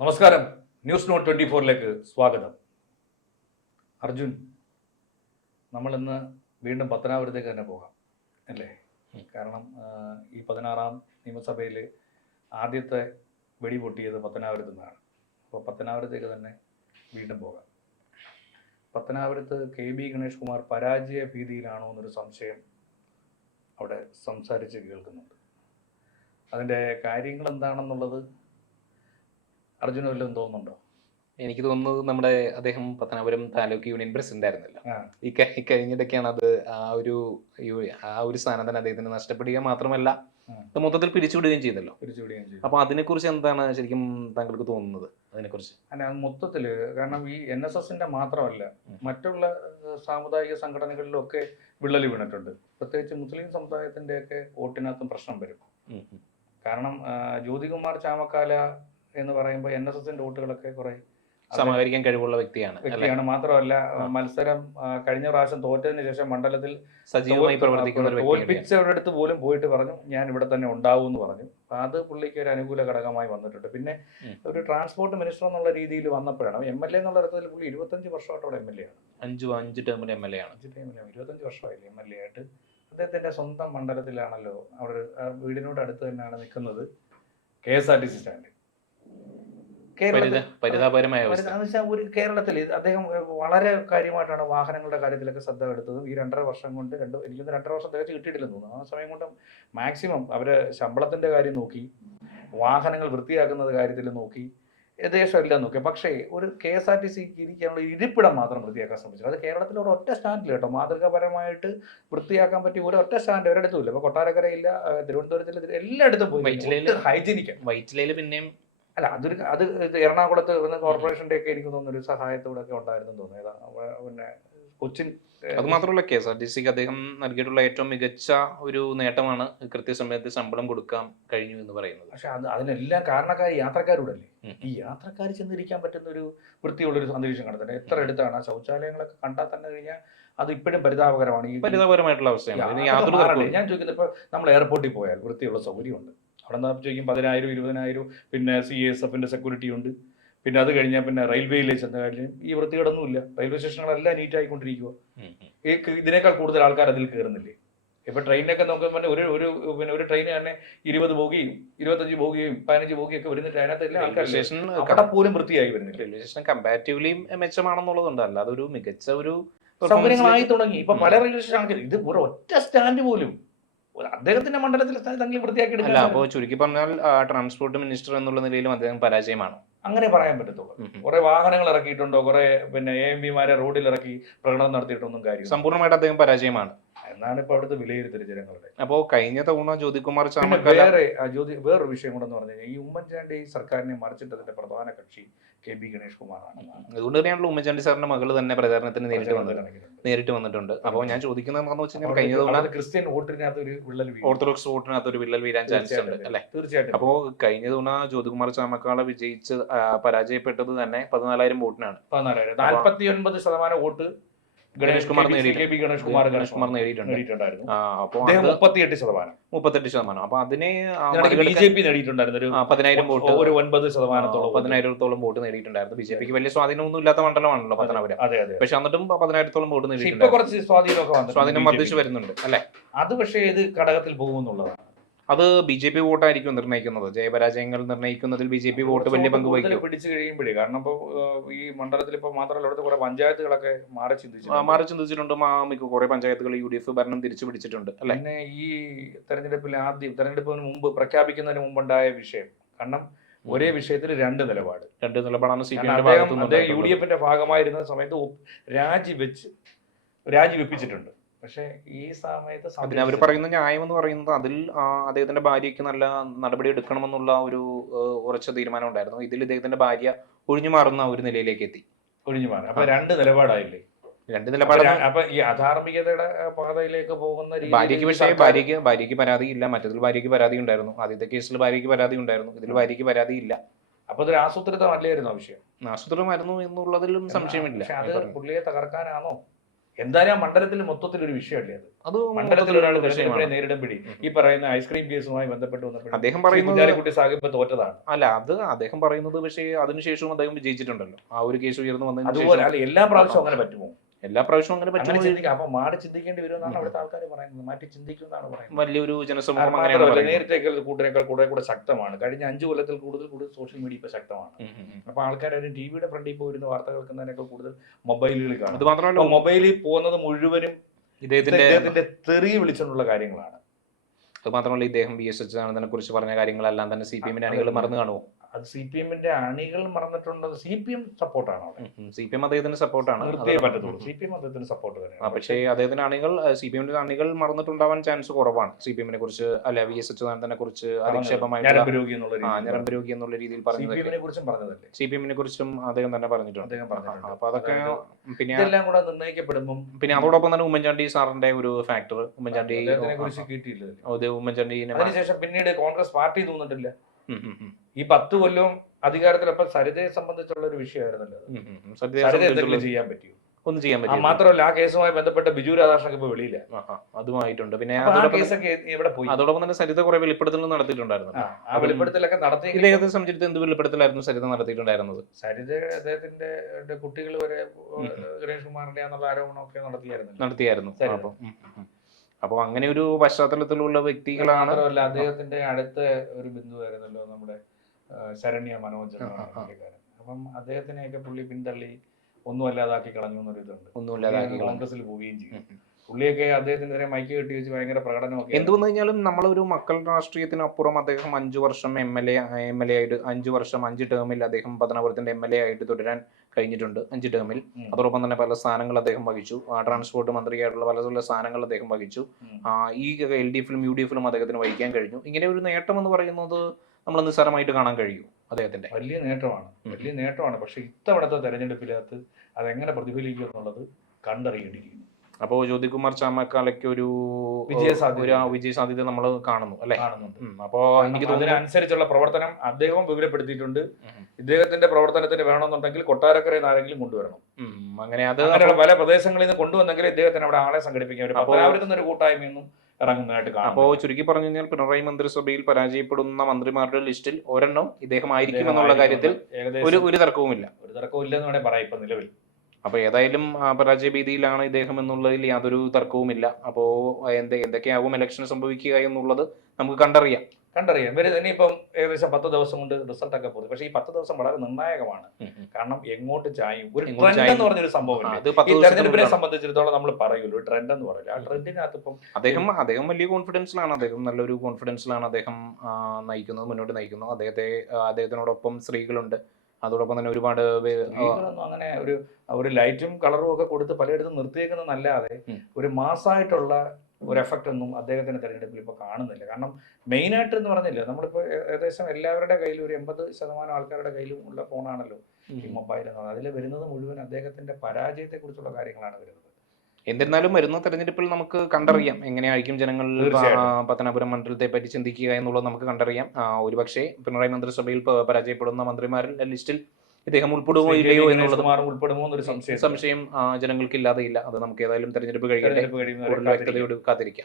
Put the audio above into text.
നമസ്കാരം. News not 24ലേക്ക് സ്വാഗതം. അർജുൻ, നമ്മളിന്ന് വീണ്ടും പത്തനാപുരത്തേക്ക് തന്നെ പോകാം അല്ലേ? കാരണം ഈ 16ാം നിയമസഭയിൽ ആദ്യത്തെ വെടി പൊട്ടിയത് പത്തനാപുരത്തു നിന്നാണ്. അപ്പോൾ പത്തനാപുരത്തേക്ക് തന്നെ വീണ്ടും പോകാം. പത്തനാപുരത്ത് KB ഗണേഷ് കുമാർ പരാജയ ഭീതിയിലാണോ എന്നൊരു സംശയം അവിടെ സംസാരിച്ച് കേൾക്കുന്നുണ്ട്. അതിൻ്റെ കാര്യങ്ങൾ എന്താണെന്നുള്ളത് അർജുന വല്ലതും തോന്നുന്നുണ്ടോ? എനിക്ക് തോന്നുന്നത് അദ്ദേഹം പത്തനാപുരം താലൂക്ക് യൂണിയൻ പ്രസിഡന്റ് ആയിരുന്നല്ലോ. കഴിഞ്ഞിടയ്ക്കാണ് അത് ആ ഒരു സ്ഥാനം തന്നെ അദ്ദേഹത്തിന് നഷ്ടപ്പെടുക മാത്രമല്ല മൊത്തത്തിൽ പിരിച്ചുവിടുകയും ചെയ്തല്ലോ. അപ്പൊ അതിനെക്കുറിച്ച് എന്താണ് ശരിക്കും താങ്കൾക്ക് തോന്നുന്നത്? അതിനെക്കുറിച്ച് അല്ല, മൊത്തത്തില് കാരണം ഈ NSSന്റെ മാത്രമല്ല മറ്റുള്ള സാമുദായിക സംഘടനകളിലൊക്കെ വിള്ളൽ വീണിട്ടുണ്ട്. പ്രത്യേകിച്ച് മുസ്ലിം സമുദായത്തിന്റെ ഒക്കെ വോട്ടിനകത്തും പ്രശ്നം വരും. കാരണം ജ്യോതികുമാർ ചാമക്കാല എന്ന് പറയുമ്പോൾ NSSന്റെ വോട്ടുകളൊക്കെ കുറെ സമാഹരിക്കാൻ കഴിവുള്ള വ്യക്തിയാണ്. മാത്രമല്ല, മത്സരം കഴിഞ്ഞ പ്രാവശ്യം തോറ്റതിന് ശേഷം മണ്ഡലത്തിൽ സജീവമായി പ്രവർത്തിക്കുന്ന തോൽപ്പിച്ചവരുടെ അടുത്ത് പോലും പോയിട്ട് പറഞ്ഞു ഞാൻ ഇവിടെ തന്നെ ഉണ്ടാവും എന്ന് പറഞ്ഞു. അത് പുള്ളിക്ക് ഒരു അനുകൂല ഘടകമായി വന്നിട്ടുണ്ട്. പിന്നെ ഒരു ട്രാൻസ്പോർട്ട് മിനിസ്റ്റർ എന്നുള്ള രീതിയിൽ വന്നപ്പോഴാണ് MLA എന്നുള്ള അർത്ഥത്തിൽ പുള്ളി 25 വർഷമായിട്ട് അവിടെ MLA ആണ്. 5 ടേമിൽ MLA ആണ്. 25 വർഷമായില്ലേ MLA ആയിട്ട്. അദ്ദേഹത്തിന്റെ സ്വന്തം മണ്ഡലത്തിലാണല്ലോ, അവിടെ വീടിനോട് അടുത്ത് തന്നെയാണ് നിൽക്കുന്നത് KSRTC സ്റ്റാൻഡ്. ഒരു കേരളത്തിൽ അദ്ദേഹം വളരെ കാര്യമായിട്ടാണ് വാഹനങ്ങളുടെ കാര്യത്തിലൊക്കെ ശ്രദ്ധ എടുത്തതും. ഈ 2.5 വർഷം കൊണ്ട് എനിക്കൊന്ന് 2.5 വർഷം തികച്ച് കിട്ടിയിട്ടില്ലെന്ന് തോന്നുന്നു. ആ സമയം കൊണ്ട് മാക്സിമം അവര് ശമ്പളത്തിന്റെ കാര്യം നോക്കി, വാഹനങ്ങൾ വൃത്തിയാക്കുന്നത് കാര്യത്തിൽ നോക്കി, ഏകദേശം എല്ലാം നോക്കി. പക്ഷേ ഒരു KSRTC ഇരിക്കാനുള്ള ഇരിപ്പിടം മാത്രം വൃത്തിയാക്കാൻ ശ്രമിച്ചു. അത് കേരളത്തിൽ ഒരു ഒറ്റ സ്റ്റാൻഡിൽ കേട്ടോ, മാതൃകാപരമായിട്ട് വൃത്തിയാക്കാൻ പറ്റിയ ഒരൊറ്റ സ്റ്റാൻഡ് ഒരിടത്തും ഇല്ല. ഇപ്പൊ കൊട്ടാരക്കരയില്ല, തിരുവനന്തപുരത്തിൽ എല്ലായിടത്തും പോയി ഹൈജീനിക്ക്. വൈറ്റിലയിൽ പിന്നെയും അല്ല, അത് എറണാകുളത്ത് കോർപ്പറേഷന്റെ ഒക്കെ എനിക്ക് തോന്നുന്നു ഒരു സഹായത്തോടെ ഒക്കെ ഉണ്ടായിരുന്നു തോന്നുന്നത്. പിന്നെ കൊച്ചിൻ അത് മാത്രമല്ല KSRTCക്ക് അദ്ദേഹം നൽകിയിട്ടുള്ള ഏറ്റവും മികച്ച ഒരു നേട്ടമാണ് കൃത്യസമയത്ത് ശമ്പളം കൊടുക്കാൻ കഴിഞ്ഞു എന്ന് പറയുന്നത്. പക്ഷെ അതിനെല്ലാം കാരണക്കാർ യാത്രക്കാരോടല്ലേ. ഈ യാത്രക്കാർ ചെന്നിരിക്കാൻ പറ്റുന്ന ഒരു വൃത്തിയുള്ളൊരു അന്തരീക്ഷം കണ്ടെത്തണം. എത്ര അടുത്താണ് ശൗചാലയങ്ങളൊക്കെ കണ്ടാൽ തന്നെ കഴിഞ്ഞാൽ അത് ഇപ്പോഴും പരിതാപകരമാണ്. ഈ പരിതാപകരമായിട്ടുള്ള അവസ്ഥയാണ്. ഞാൻ ചോദിക്കുന്നത്, ഇപ്പൊ നമ്മൾ എയർപോർട്ടിൽ പോയാൽ വൃത്തിയുള്ള സൗകര്യമുണ്ട്. അവിടെ നിന്ന് ചോദിക്കും 10,000 20,000. പിന്നെ CSFന്റെ സെക്യൂരിറ്റി ഉണ്ട്. പിന്നെ അത് കഴിഞ്ഞാൽ പിന്നെ റെയിൽവേയിലെ ചെന്ന കാര്യം ഈ വൃത്തികേടൊന്നുമില്ല. Railway സ്റ്റേഷനുകളെല്ലാം NEET ആയിക്കൊണ്ടിരിക്കുക. ഇതിനേക്കാൾ കൂടുതൽ ആൾക്കാർ അതിൽ കയറുന്നില്ലേ? ഇപ്പൊ ട്രെയിനൊക്കെ നോക്കുമ്പോൾ ഒരു ട്രെയിൻ തന്നെ 20 ബോഗിയും 25 ബോഗിയും 15 ബോഗിയൊക്കെ വരുന്നിട്ട് അതിനകത്ത് ആൾക്കാർ അവിടെ പോലും വൃത്തിയായി വരുന്നില്ല. റെയിൽവേ സ്റ്റേഷൻ കമ്പാരിറ്റീവ്ലി മെച്ചമാണെന്നുള്ളതുണ്ട്. അല്ലാതെ ഒരു മികച്ച ഒരു സൗകര്യങ്ങളായി തുടങ്ങി. ഇപ്പൊ പല റെയിൽവേ സ്റ്റേഷൻ ഇത് ഒരു ഒറ്റ സ്റ്റാൻഡ് പോലും അദ്ദേഹത്തിന്റെ മണ്ഡലത്തിൽ തങ്ങൾ വൃത്തിയാക്കി എടുക്കില്ല. അപ്പോൾ ചുരുക്കി പറഞ്ഞാൽ ട്രാൻസ്പോർട്ട് മിനിസ്റ്റർ എന്നുള്ള നിലയിലും അദ്ദേഹം പരാജയമാണ്. അങ്ങനെ പറയാൻ പറ്റത്തുള്ളൂ. കുറെ വാഹനങ്ങൾ ഇറക്കിയിട്ടുണ്ടോ, കുറെ പിന്നെ AMPമാരെ റോഡിൽ ഇറക്കി പ്രകടനം നടത്തിയിട്ടൊന്നും കാര്യം. സമ്പൂർണ്ണമായിട്ട് അദ്ദേഹം പരാജയമാണ് എന്നാണ് ഇപ്പൊ അവിടുത്തെ വിലയിരുത്തൽ ജനങ്ങളുടെ. അപ്പോൾ കഴിഞ്ഞ തവണ ജ്യോതികുമാർ വേറൊരു വിഷയം കൂടെന്ന് പറഞ്ഞു കഴിഞ്ഞാൽ ഈ ഉമ്മൻചാണ്ടി സർക്കാരിനെ മറിച്ചിട്ടതിന്റെ പ്രധാന കക്ഷി KB ഗണേഷ് കുമാറാണ്. അതുകൊണ്ട് തന്നെയാണല്ലോ ഉമ്മൻചാണ്ടി സാറിന്റെ മകള് തന്നെ പ്രചാരണത്തിന് നേരിട്ട് വന്നിട്ടുണ്ട്. അപ്പോൾ ഞാൻ ചോദിക്കുന്നത് എന്താണെന്ന് വെച്ചാൽ കഴിഞ്ഞ തവണ ക്രിസ്ത്യൻ വോട്ടിനകത്ത് ഒരു വിള്ളൽ, ഓർത്തഡോക്സ് വോട്ടിനകത്ത് ഒരു വിള്ളൽ വീഴാൻ ചാൻസ് ഉണ്ട് അല്ലെ? തീർച്ചയായിട്ടും. അപ്പോൾ കഴിഞ്ഞ തവണ ജ്യോതികുമാർ ചാമക്കാള വിജയിച്ച് പരാജയപ്പെട്ടത് തന്നെ 14,000 വോട്ടിനാണ്. 49% വോട്ട് ഗണേഷ് കുമാർ നേടിയിട്ടുണ്ടായിരുന്നു. അപ്പോൾ 38%. അപ്പൊ അതിനെ BJP നേടിയിട്ടുണ്ടായിരുന്നു 10,000 വോട്ട്, ഒരു 9%. 10,000-ഓളം വോട്ട് നേടിയിട്ടുണ്ടായിരുന്നു. BJPക്ക് വലിയ സ്വാധീനമൊന്നും ഇല്ലാത്ത മണ്ഡലമാണല്ലോ പത്തനാപുരം. പക്ഷെ എന്നിട്ടും 10,000-ഓളം വോട്ട് നേടിയിട്ടുണ്ട്. കുറച്ച് സ്വാധീനം വർദ്ധിച്ചു വരുന്നുണ്ട് അല്ലെ? അത് പക്ഷേ ഇത് ഘടകത്തിൽ പോകുമെന്നുള്ളതാണ്. അത് BJP വോട്ടായിരിക്കും നിർണ്ണയിക്കുന്നത്. ജയപരാജയങ്ങൾ നിർണ്ണയിക്കുന്നതിൽ BJP വോട്ട് വലിയ പങ്ക് വഹിക്കും. പിടിച്ചു കഴിയുമ്പോഴേ, കാരണം ഇപ്പൊ ഈ മണ്ഡലത്തിൽ ഇപ്പൊ മാത്രമല്ല അവിടുത്തെ കുറെ പഞ്ചായത്തുകളൊക്കെ മാറി ചിന്തിച്ചിട്ടുണ്ട്. കുറെ പഞ്ചായത്തുകൾ UDF ഭരണം തിരിച്ചു പിടിച്ചിട്ടുണ്ട് അല്ലെ? പിന്നെ ഈ തെരഞ്ഞെടുപ്പിന് മുമ്പ് പ്രഖ്യാപിക്കുന്നതിന് മുമ്പുണ്ടായ വിഷയം, കാരണം ഒരേ വിഷയത്തിൽ രണ്ട് നിലപാടാണ്. UDFന്റെ ഭാഗമായിരുന്ന സമയത്ത് രാജിവെപ്പിച്ചിട്ടുണ്ട്. പക്ഷെ ഈ സമയത്ത് അവർ പറയുന്ന ന്യായം എന്ന് പറയുന്നത് അതിൽ അദ്ദേഹത്തിന്റെ ഭാര്യയ്ക്ക് നല്ല നടപടി എടുക്കണമെന്നുള്ള ഒരു ഉറച്ച തീരുമാനം ഉണ്ടായിരുന്നു. ഇതിൽ ഇദ്ദേഹത്തിന്റെ ഭാര്യ ഒഴിഞ്ഞു മാറുന്ന ഒരു നിലയിലേക്ക് എത്തി. അപ്പൊ രണ്ട് നിലപാടായില്ലേ? രണ്ട് നിലപാടാണ്. അപ്പൊ ഈ അധാർമികതയുടെ പാതയിലേക്ക് പോകുന്ന ഭാര്യയ്ക്ക്, പക്ഷേ ഭാര്യയ്ക്ക് പരാതിയില്ല. മറ്റതിൽ ഭാര്യയ്ക്ക് പരാതി ഉണ്ടായിരുന്നു. ആദ്യത്തെ കേസിൽ ഭാര്യയ്ക്ക് പരാതി ഉണ്ടായിരുന്നു. ഇതിൽ ഭാര്യയ്ക്ക് പരാതിയില്ല. അപ്പൊ അതൊരു ആസൂത്രിതമല്ലായിരുന്നു വിഷയം. ആസൂത്രിതമായിരുന്നു എന്നുള്ളതിലും സംശയമില്ല. അത് പുള്ളിയെ തകർക്കാനാണോ എന്തായാലും ആ മണ്ഡലത്തിൽ മൊത്തത്തിൽ ഒരു വിഷയമല്ലേ അത്. അത് മണ്ഡലത്തിൽ ഒരാൾ തെരഞ്ഞെടുപ്പിനെ വിഷയമാണ്. നേരിടുമ്പോഴേ ഈ പറയുന്ന ഐസ്ക്രീം കേസുമായി ബന്ധപ്പെട്ട് വന്നപ്പോൾ അദ്ദേഹം പറയുന്നത് കുഞ്ഞാലിക്കുട്ടി സാഹിബ് തോറ്റതാണ്. അല്ല, അത് അദ്ദേഹം പറയുന്നത് പക്ഷേ അതിനുശേഷവും അദ്ദേഹം വിജയിച്ചിട്ടുണ്ടല്ലോ. ആ ഒരു കേസ് ഉയർന്നു വന്നതിന് അതുപോലെ ശേഷം അല്ല എല്ലാ പ്രാവശ്യവും അങ്ങനെ പറ്റുമോ? എല്ലാ പ്രാവശ്യവും അങ്ങനെ അങ്ങനെ പറ്റും. ചിന്തിക്കാം. അപ്പൊ മാറി ചിന്തിക്കേണ്ടി വരുമെന്നാണ് അവിടുത്തെ ആൾക്കാർ പറയുന്നത്. മാറ്റി ചിന്തിക്കുമെന്നാണ് പറയുന്നത്. വലിയൊരു ജനസമൂഹം അത് അങ്ങനെയാണ് മാത്രമല്ല, പറയുന്നത്. നേരത്തേക്കാൾ കൂട്ടിനേക്കാൾ കൂടെ ശക്തമാണ്. കഴിഞ്ഞ 5 കൊല്ലത്തിൽ കൂടുതൽ സോഷ്യൽ മീഡിയ ഇപ്പൊ ശക്തമാണ്. അപ്പൊ ആൾക്കാർ ഒരു ടിവിയുടെ ഫ്രണ്ടിൽ പോയിരുന്ന വാർത്ത കേൾക്കുന്നതിനേക്കാൾ കൂടുതൽ മൊബൈലുകളിൽ കാണും. അത് മാത്രമല്ല, മൊബൈലിൽ പോകുന്നത് മുഴുവനും ഇദ്ദേഹത്തിന്റെ തെറി വിളിച്ചുകൊണ്ടുള്ള കാര്യങ്ങളാണ്. അത് മാത്രമല്ല, ഇദ്ദേഹം VS അച്യുതാനന്ദനെ കുറിച്ച് പറഞ്ഞ കാര്യങ്ങളെല്ലാം തന്നെ CPM അണികൾ മറന്നു കാണുമോ? അത് CPM അണികൾ മറന്നിട്ടുണ്ടോ? CPM സപ്പോർട്ടാണ് അവിടെ. CPM അദ്ദേഹത്തിന് സപ്പോർട്ടാണ്. നിർത്തിയേ പറ്റത്തുള്ളൂ. CPM അദ്ദേഹത്തിന് സപ്പോർട്ട് തന്നെയാണ്. പക്ഷേ അദ്ദേഹത്തിന്റെ അണികൾ CPM അണികൾ മറന്നിട്ടുണ്ടാവാൻ ചാൻസ് കുറവാണ്. CPM കുറിച്ച് അല്ല VS അച്യുതാനന്ദനെ കുറിച്ച് അധിക്ഷേപമായിട്ടുള്ള ഞരമ്പ് രോഗി എന്നുള്ള രീതിയിൽ പറഞ്ഞത്. CPM കുറിച്ചും അദ്ദേഹം തന്നെ പറഞ്ഞിട്ടുണ്ട്. അപ്പൊ അതൊക്കെ പിന്നെ ഇതെല്ലാം കൂടെ നിർണ്ണയിക്കപ്പെടുമ്പോൾ പിന്നെ അതോടൊപ്പം തന്നെ ഉമ്മൻചാണ്ടി സാറിന്റെ ഒരു ഫാക്ടർ, ഉമ്മൻചാണ്ടി അതിനുശേഷം പിന്നീട് കോൺഗ്രസ് പാർട്ടി തോന്നിട്ടില്ല. ഈ 10 കൊല്ലവും അധികാരത്തിലപ്പം സരിതയെ സംബന്ധിച്ചുള്ള ഒരു വിഷയമായിരുന്നല്ലോ. സരിത എന്തെങ്കിലും ചെയ്യാൻ പറ്റിയോ? ഒന്നും ചെയ്യാൻ പറ്റില്ല. മാത്രമല്ല ആ കേസുമായി ബന്ധപ്പെട്ട ബിജു രാധാകൃഷ്ണൻ ഇപ്പൊ വെളിയില്ല. അതുമായിട്ടുണ്ട്. പിന്നെ അതോടൊപ്പം തന്നെ സരിത കുറെ വെളിപ്പെടുത്തൽ നടത്തിയിട്ടുണ്ടായിരുന്നു. ആ വെളിപ്പെടുത്തലൊക്കെ നടത്തി. ഇദ്ദേഹത്തെ സംബന്ധിച്ചിട്ട് എന്ത് വെളിപ്പെടുത്തലായിരുന്നു സരിത നടത്തിയിട്ടുണ്ടായിരുന്നത്? സരിത അദ്ദേഹത്തിന്റെ കുട്ടികൾ വരെ ഗണേഷ് കുമാറിന്റെ എന്നുള്ള ആരോപണമൊക്കെ നടത്തിയായിരുന്നു. അപ്പൊ അങ്ങനെ ഒരു പശ്ചാത്തലത്തിലുള്ള വ്യക്തികളാണ്. മാത്രമല്ല, അദ്ദേഹത്തിന്റെ അടുത്ത ഒരു ബന്ധുവായിരുന്നല്ലോ നമ്മുടെ ശരണ്യ മനോജ്. അപ്പം അദ്ദേഹത്തിനെയൊക്കെ പുള്ളി പിന്തള്ളി ഒന്നുമല്ലാതാക്കി കളഞ്ഞു എന്നൊരു ഇതുണ്ട്. കോൺഗ്രസിൽ പോവുകയും ചെയ്യും. പുള്ളിയൊക്കെ അദ്ദേഹത്തിനെതിരെ മൈക്ക് കെട്ടി വെച്ച് ഭയങ്കര പ്രകടനമൊക്കെ. എന്ത് വന്നു കഴിഞ്ഞാലും നമ്മളൊരു മക്കൾ രാഷ്ട്രീയത്തിനപ്പുറം അദ്ദേഹം 5 വർഷം MLA ആയിട്ട് 5 വർഷം 5 ടേമിൽ അദ്ദേഹം പത്തനാപുരത്തിന്റെ MLA ആയിട്ട് തുടരാൻ കഴിഞ്ഞിട്ടുണ്ട്. 5 ടേമിൽ. അതോടൊപ്പം തന്നെ പല സ്ഥാനങ്ങൾ അദ്ദേഹം വഹിച്ചു. ട്രാൻസ്പോർട്ട് മന്ത്രിയായിട്ടുള്ള പല സ്ഥാനങ്ങൾ അദ്ദേഹം വഹിച്ചു. ഈ LDFിലും UDFിലും അദ്ദേഹത്തിന് വഹിക്കാൻ കഴിഞ്ഞു. ഇങ്ങനെ ഒരു നേട്ടം എന്ന് പറയുന്നത് നമ്മൾ നിസ്സാരമായിട്ട് കാണാൻ കഴിയും. അദ്ദേഹത്തിന്റെ വലിയ നേട്ടമാണ്. പക്ഷെ ഇത്തവണത്തെ തെരഞ്ഞെടുപ്പിനകത്ത് അതെങ്ങനെ പ്രതിഫലിക്കും എന്നുള്ളത് കണ്ടറിയേണ്ടിയിരിക്കുന്നു. അപ്പോൾ ജ്യോതികുമാർ ചാമക്കാലയ്ക്ക് ഒരു വിജയസാധ്യത നമ്മൾ കാണുന്നു അല്ലെ? അപ്പോ എനിക്ക് അതിനനുസരിച്ചുള്ള പ്രവർത്തനം അദ്ദേഹം വിവരപ്പെടുത്തിയിട്ടുണ്ട്. ഇദ്ദേഹത്തിന്റെ പ്രവർത്തനത്തിന് വേണമെന്നുണ്ടെങ്കിൽ കൊട്ടാരക്കരയിൽ ആരെങ്കിലും കൊണ്ടുവരണം. അങ്ങനെ പല പ്രദേശങ്ങളിൽ നിന്ന് കൊണ്ടുവന്നെങ്കിൽ ഇദ്ദേഹത്തിന് അവിടെ ആളെ സംഘടിപ്പിക്കാൻ ഒരു കൂട്ടായ്മയൊന്നും ഇറങ്ങുന്നതായിട്ട് കാണാം. അപ്പോൾ ചുരുക്കി പറഞ്ഞു കഴിഞ്ഞാൽ പിണറായി മന്ത്രിസഭയിൽ പരാജയപ്പെടുന്ന മന്ത്രിമാരുടെ ലിസ്റ്റിൽ ഒരെണ്ണം ഇദ്ദേഹം ആയിരിക്കും എന്നുള്ള കാര്യത്തിൽ ഒരു തർക്കവുമില്ല. എന്ന് വേണേൽ പറയാം ഇപ്പൊ നിലവിൽ. അപ്പൊ ഏതായാലും പരാജയ ഭീതിയിലാണ് ഇദ്ദേഹം എന്നുള്ളതിൽ യാതൊരു തർക്കവുമില്ല. അപ്പോ എന്തൊക്കെയാവും ഇലക്ഷൻ സംഭവിക്കുക എന്നുള്ളത് നമുക്ക് കണ്ടറിയാം. ഇനിയിപ്പം ഏകദേശം 10 ദിവസം കൊണ്ട് റിസൾട്ട് ഒക്കെ പോകും. പക്ഷേ ഈ 10 ദിവസം വളരെ നിർണായകമാണ്. കാരണം എങ്ങോട്ട് ചായും ഒരു ട്രെൻഡ് എന്ന് പറഞ്ഞൊരു സംഭവം തെരഞ്ഞെടുപ്പിനെ സംബന്ധിച്ചിടത്തോളം നമ്മൾ പറയുമല്ലോ ട്രെൻഡ് എന്ന് പറയില്ല. ആ ട്രെൻഡിനകത്ത് ഇപ്പം അദ്ദേഹം വലിയ കോൺഫിഡൻസിലാണ്. അദ്ദേഹം നല്ലൊരു കോൺഫിഡൻസിലാണ് അദ്ദേഹം മുന്നോട്ട് നയിക്കുന്നത്. അദ്ദേഹത്തിനോടൊപ്പം സ്ത്രീകളുണ്ട്. അതോടൊപ്പം തന്നെ ഒരുപാട് അങ്ങനെ ഒരു ലൈറ്റും കളറും ഒക്കെ കൊടുത്ത് പലയിടത്തും നിർത്തിയേക്കുന്നതല്ലാതെ ഒരു മാസമായിട്ടുള്ള ഒരു എഫക്റ്റ് ഒന്നും അദ്ദേഹത്തിന്റെ തെരഞ്ഞെടുപ്പിൽ ഇപ്പൊ കാണുന്നില്ല. കാരണം മെയിനായിട്ട് എന്ന് പറഞ്ഞില്ല, നമ്മളിപ്പോ ഏകദേശം എല്ലാവരുടെ കയ്യിലും ഒരു 80% ആൾക്കാരുടെ കയ്യിലും ഉള്ള ഫോണാണല്ലോ ഈ മൊബൈൽ എന്ന് പറയുന്നത്. അതിൽ വരുന്നത് മുഴുവൻ അദ്ദേഹത്തിന്റെ പരാജയത്തെ കുറിച്ചുള്ള കാര്യങ്ങളാണ് വരുന്നത്. എന്നിരുന്നാലും വരുന്ന തെരഞ്ഞെടുപ്പിൽ നമുക്ക് കണ്ടറിയാം എങ്ങനെയായിരിക്കും ജനങ്ങൾ പത്തനാപുരം മണ്ഡലത്തെ പറ്റി ചിന്തിക്കുക എന്നുള്ളത് നമുക്ക് കണ്ടറിയാം. ഒരുപക്ഷെ പിണറായി മന്ത്രിസഭയിൽ പരാജയപ്പെടുന്ന മന്ത്രിമാരിൽ ലിസ്റ്റിൽ ഇദ്ദേഹം ഉൾപ്പെടുമോ ഇല്ലയോ എന്നുള്ളത് സംശയം ജനങ്ങൾക്ക് ഇല്ലാതെയില്ല. അത് നമുക്ക് ഏതായാലും തെരഞ്ഞെടുപ്പ് കഴിയട്ടെ, വ്യക്തതയോട് കാത്തിരിക്കാം.